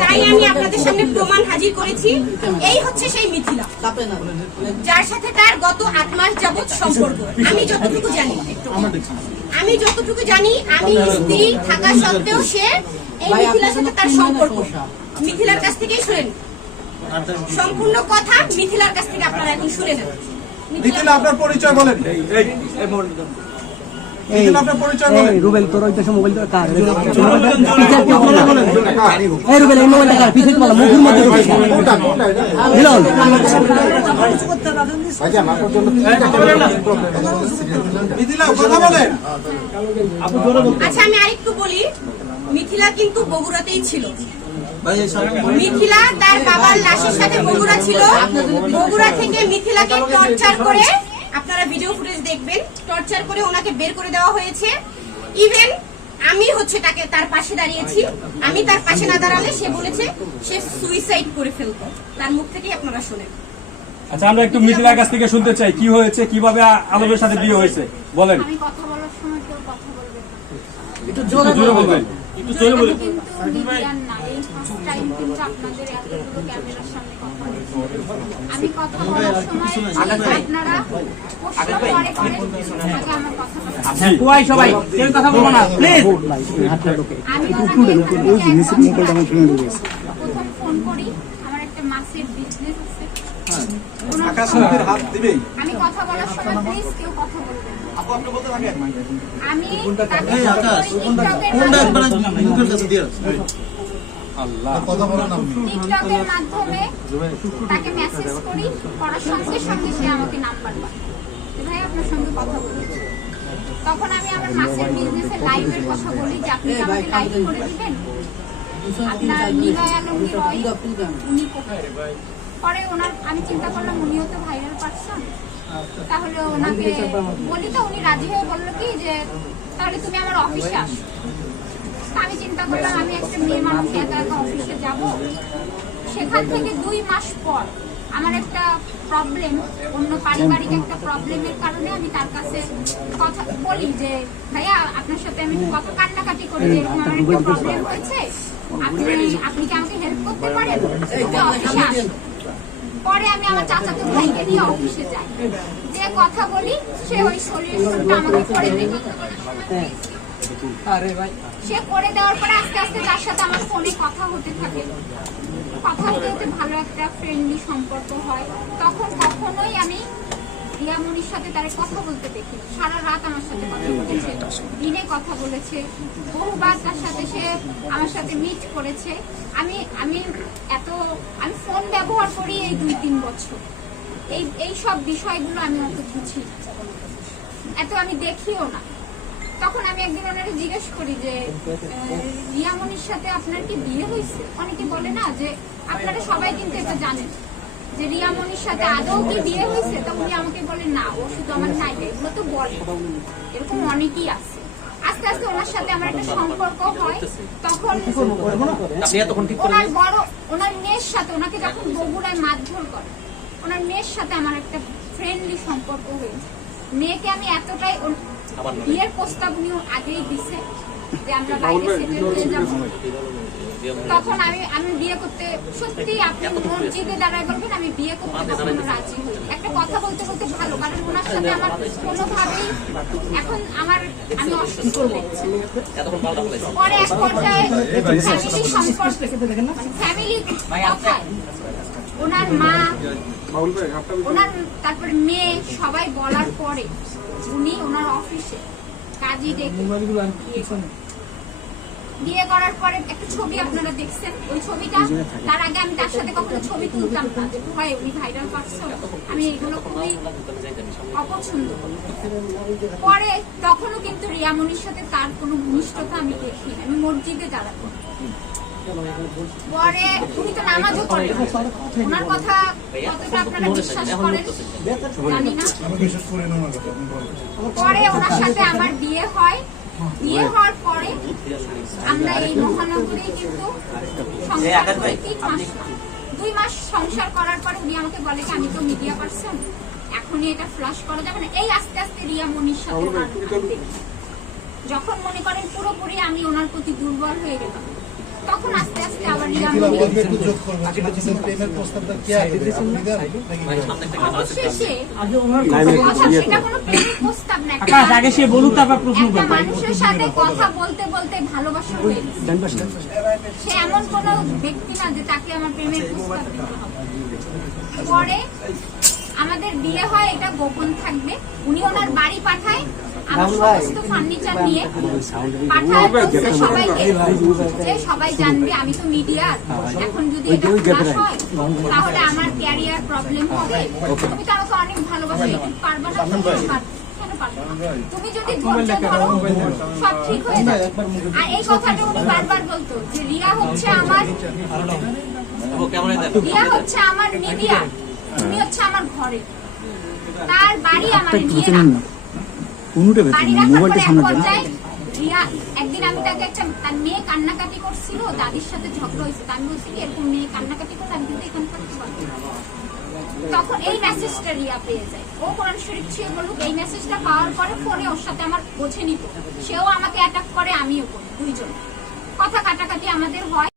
তাই আমি আপনাদের সামনে প্রমাণ হাজির করেছি। এই হচ্ছে সেই মিথিলা। যার সাথে তার গত আট মাস যাবৎ সম্পর্ক। আমি যতটুকু জানি আমি যতটুকু জানি আমি স্ত্রী থাকা সত্ত্বেও সে এই মিথিলার সাথে তার সম্পর্ক। মিথিলার কাছ থেকেই শুনেন। সম্পূর্ণ কথা মিথিলার কাছ থেকে আপনারা এখন শুনে নেন। মিথিলা আপনার পরিচয় বলেন। রুবেল তোর ওইটা মোবাইল তো কার? এই রুবেল এই মোবাইলটা কার? পিছে বলা মুখের মধ্যে মিলন মিথিলা আচ্ছা আমি আরেকটু বলি। মিথিলা কিন্তু বগুড়াতেই ছিল। মিথিলা তার বাবার লাশের সাথে বগুড়া ছিল। বগুড়া থেকে মিথিলাকে টর্চার করে আপনারা ভিডিও ফুটেজ দেখবেন টর্চার করে ওনাকে বের করে দেওয়া হয়েছে। ইভেন আমি হচ্ছে তাকে তার পাশে দাঁড়িয়েছি। আমি তার পাশে না দাঁড়ালে সে বলেছে সে সুইসাইড করে ফেলতো। তার মুখ থেকেই আপনারা শোনেন। আচ্ছা আমরা একটু মিথিলার কাছ থেকে শুনতে চাই কি হয়েছে কীভাবে আলমের সাথে বিয়ে হয়েছে? বলেন। আমি কথা বলার সময় কেউ কথা বলবে না। একটু জোরে বলবেন। একটু জোরে বলবেন। আমি কিন্তু মিডিয়ার না এই ফার্স্ট টাইম কিন্তু আপনাদের এতগুলো বলছি আমি কথা বলার সময় আপনারা প্রশ্ন করে করে আগে আমার কথা বলতে জি। সবাই কেউ কথা বলব না প্লিজ আমি ওনাকে প্রথম ফোন করি আমার একটা মাছের বিজনেস আছে। মুখের হাত দিবেই। আমি কথা বলার সময় প্লিজ কেউ কথা বলবেন আমি তাকে ফোন করি মাধ্যমে টিকটকের মাধ্যমে তাকে মেসেজ করি করার সঙ্গে সঙ্গে সে আমাকে নাম্বার পায় ভাই আপনার সঙ্গে কথা বলব তখন আমি আমার বিজনেসের লাইভের কথা বলি যে আপনি কি আমাকে লাইভ করে দিবেন? আপনার নিলয় আলম নিলয় উনি পরে ওনার আমি চিন্তা করলাম উনিও তো ভাইরাল পারসন তাহলে ওনাকে বলি তো উনি রাজি হয়ে বলল কি যে তাহলে তুমি আমার অফিসে আসো। আমি চিন্তা করলাম আমি একটা মেয়ে মানুষ একা একা অফিসে যাব। সেখান থেকে দুই মাস পর আমার একটা প্রবলেম অন্য পারিবারিক একটা প্রবলেমের কারণে আমি তার কাছে কথা বলি যে ভাইয়া আপনার সাথে আমি কত কান্নাকাটি করি যে এরকম আমার একটা প্রবলেম হয়েছে? আপনি আপনি কি আমাকে হেল্প করতে পারেন? অফিসে পরে আমি আমার চাচাতো ভাইকে নিয়ে অফিসে যাই। যে কথা বলি সে ওই সলিউশনটা আমাকে করে দেয় সে করে দেওয়ার পরে আস্তে আস্তে তার সাথে আমার ফোনে কথা হতে থাকে। কথা হতে হতে ভালো একটা ফ্রেন্ডলি সম্পর্ক হয়। তখন কখনোই আমি রিয়ামনির সাথে তার কথা বলতে দেখি সারা রাত আমার সাথে কথা বলেছে। দিনে কথা বলেছে। বহুবার তার সাথে সে আমার সাথে মিট করেছে। আমি আমি এত আমি ফোন ব্যবহার করি এই দুই তিন বছর। এই এই সব বিষয়গুলো আমি অত বুঝি এত আমি দেখিও না। তখন আমি একদিন ওনারা জিজ্ঞেস করি যে রিয়ামনির সাথে আপনার কি বিয়ে হয়েছে? অনেকে বলে না যে আপনারা সবাই কিন্তু এটা জানেন। যে রিয়ামনির সাথে আদৌ কি বিয়ে হয়েছে? তো উনি আমাকে বলেন না ও শুধু আমার নাইবে এগুলো তো বলে। এরকম অনেকেই আছে। আস্তে আস্তে ওনার সাথে আমার একটা সম্পর্ক হয়। তখন ওনার বড় ওনার মেয়ের সাথে ওনাকে যখন বগুড়ায় মারধর করে ওনার মেয়ের সাথে আমার একটা ফ্রেন্ডলি সম্পর্ক হয়েছে। মেয়েকে আমি এতটাই বিয়ের প্রস্তাব উনি আগেই দিছে যে আমরা বাইরে সেটেল হয়ে যাব। তখন আমি আমি বিয়ে করতে সত্যি আপনি মসজিদে দাঁড়ায় বলবেন আমি বিয়ে করতে কখনো রাজি হই একটা কথা বলতে বলতে ভালো কারণ ওনার সাথে আমার কোনোভাবেই এখন আমার আমি অসুস্থ পরে এক পর্যায়ে ফ্যামিলি সম্পর্ক ফ্যামিলি কথায় ওনার মা ওনার তারপর মেয়ে সবাই বলার পরে উনি ওনার অফিসে কাজী ডেকে বিয়ে করার পরে একটা ছবি আপনারা দেখছেন ওই ছবিটা তার আগে আমি তার সাথে কখনো ছবি তুলতাম না। যে হয় উনি ভাইরাল পারসন আমি এগুলো খুবই অপছন্দ পরে তখনও কিন্তু রিয়ামনির সাথে তার কোনো ঘনিষ্ঠতা আমি দেখি আমি মসজিদে দাঁড়াতাম পরে ওনার সাথে আমার বিয়ে হয়। বিয়ে হওয়ার পরে আমরা এই কিন্তু। দুই মাস সংসার করার পরে উনি আমাকে বলে যে আমি তো মিডিয়া পার্সন এখনই এটা ফ্লাশ করা যাবে না। এই আস্তে আস্তে রিয়া মনির সাথে। যখন মনে করেন পুরোপুরি আমি ওনার প্রতি দুর্বল হয়ে গেলাম। তখন আস্তে আস্তে আবার রিয়ামণি প্রেমের প্রস্তাবটা কে অবশ্যই সে কথা সেটা কোনো প্রেমের প্রস্তাব না একটা আগে সে বলুক তারপর প্রশ্ন করবে। মানুষের সাথে কথা বলতে বলতে ভালোবাসা হয়ে গেছে। সে এমন কোন ব্যক্তি না যে তাকে আমার প্রেমের প্রস্তাব দিতে হবে। পরে আমাদের বিয়ে হয় এটা গোপন থাকবে উনি ওনার বাড়ি পাঠায় আমার সমস্ত ফার্নিচার নিয়ে পাঠায় সবাইকে যে সবাই জানবে আমি তো মিডিয়ার এখন যদি এটা হয় তাহলে আমার ক্যারিয়ার প্রবলেম হবে তুমি তো আমাকে অনেক ভালোবাসো তুমি পারবে না? যদি ধৈর্য ধরো সব ঠিক হয়ে যাবে আর এই কথাটা উনি বারবার বলতো যে রিয়া হচ্ছে আমার রিয়া হচ্ছে আমার মিডিয়া তুমি হচ্ছে আমার ঘরে। তার বাড়ি আমার নিয়ে পরে এক পর্যায়ে রিয়া একদিন আমি তাকে একটা তার মেয়ে কান্নাকাটি করছিল দাদির সাথে ঝগড়া হয়েছে আমি বলছি কি, এরকম মেয়ে কান্নাকাটি করলে? আমি কিন্তু এখানে। তখন এই মেসেজটা রিয়া পেয়ে যায়। ও কোরআন শরীফ ছুঁয়ে বলুক এই মেসেজটা পাওয়ার পরে ফোনে ওর সাথে আমার বোঝে নিত। সেও আমাকে অ্যাটাক করে আমিও করি দুইজন। কথা কাটাকাটি আমাদের হয়।